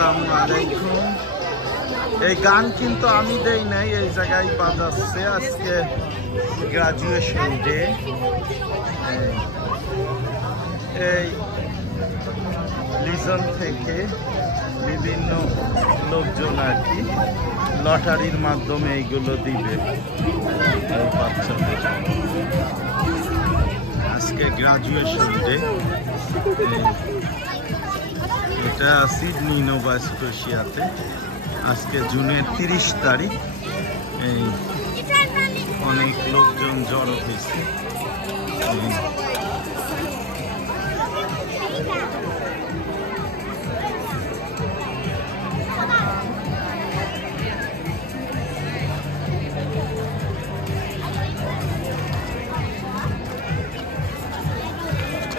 আসসালামু আলাইকুম। এই গান কিন্তু আমি দেই নাই, এই জায়গায় বাজাচ্ছে। আজকে গ্রাজুয়েশন ডে। এই লিজন থেকে বিভিন্ন লোকজন আর কি লটারির মাধ্যমে এইগুলো দিবে এই বাচ্চাদের। আজকে গ্রাজুয়েশন ডে। এটা সিডনি নোভা স্কোশিয়াতে আজকে জুনের 30 তারিখ। এই অনেক লোকজন জড়ো হয়েছে।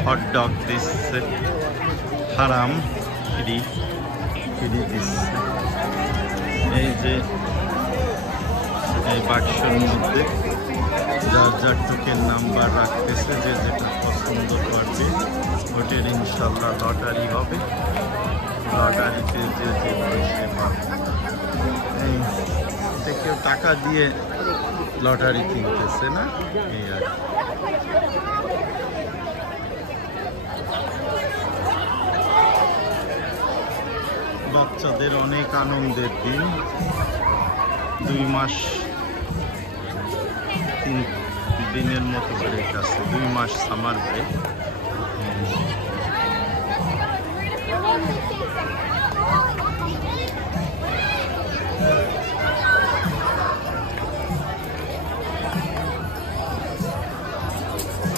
হট ডগ দিচ্ছে, হারাম ফ্রি দিচ্ছে। এই যে এই বাক্সের মধ্যে যার যার টোকেন নাম্বার রাখতেছে, যে যেটা পছন্দ করবে ওটার ইনশাল্লাহ লটারি হবে। লটারিতে যে যে পয়সা পাবে, এই কেউ টাকা দিয়ে লটারি কিনতেছে না, এই আর বাচ্চাদের অনেক আনন্দের দিন। 2 মাস 3 দিনের মতো ব্রেক আছে, 2 মাস সামার ব্রেক।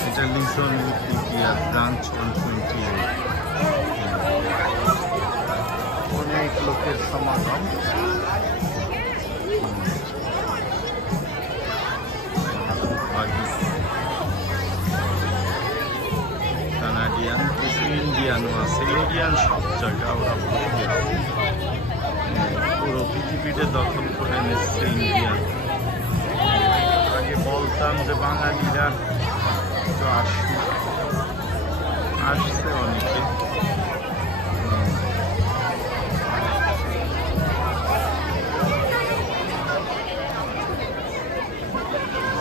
এটা লিজন উইকিপিডিয়া ব্রাঞ্চ 128। অনেক লোকের সমাগম। কানাডিয়ান, কিছু ইন্ডিয়ানও আছে। ইন্ডিয়ান সব জায়গা ওরা ভরে গেছে, পুরো পৃথিবীতে দখল করে নিচ্ছে ইন্ডিয়ান। আগে বলতাম যে বাঙালিরা তো আসছে অনেকে।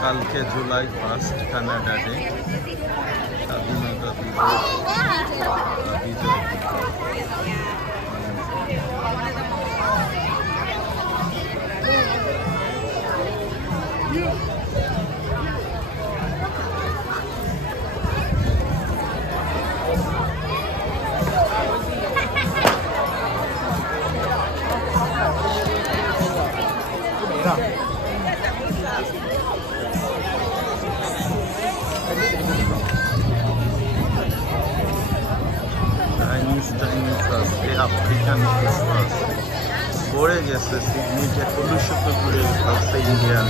কালকে জুলাই 1 কানাডা ডে, স্বাধীনতা দিবস, বিজয় চাইনিজ আছে, আফ্রিকান কিছু আছে। পড়ে গেছে সিডনিতে কলুষিত করে ফেলছে ইন্ডিয়ান।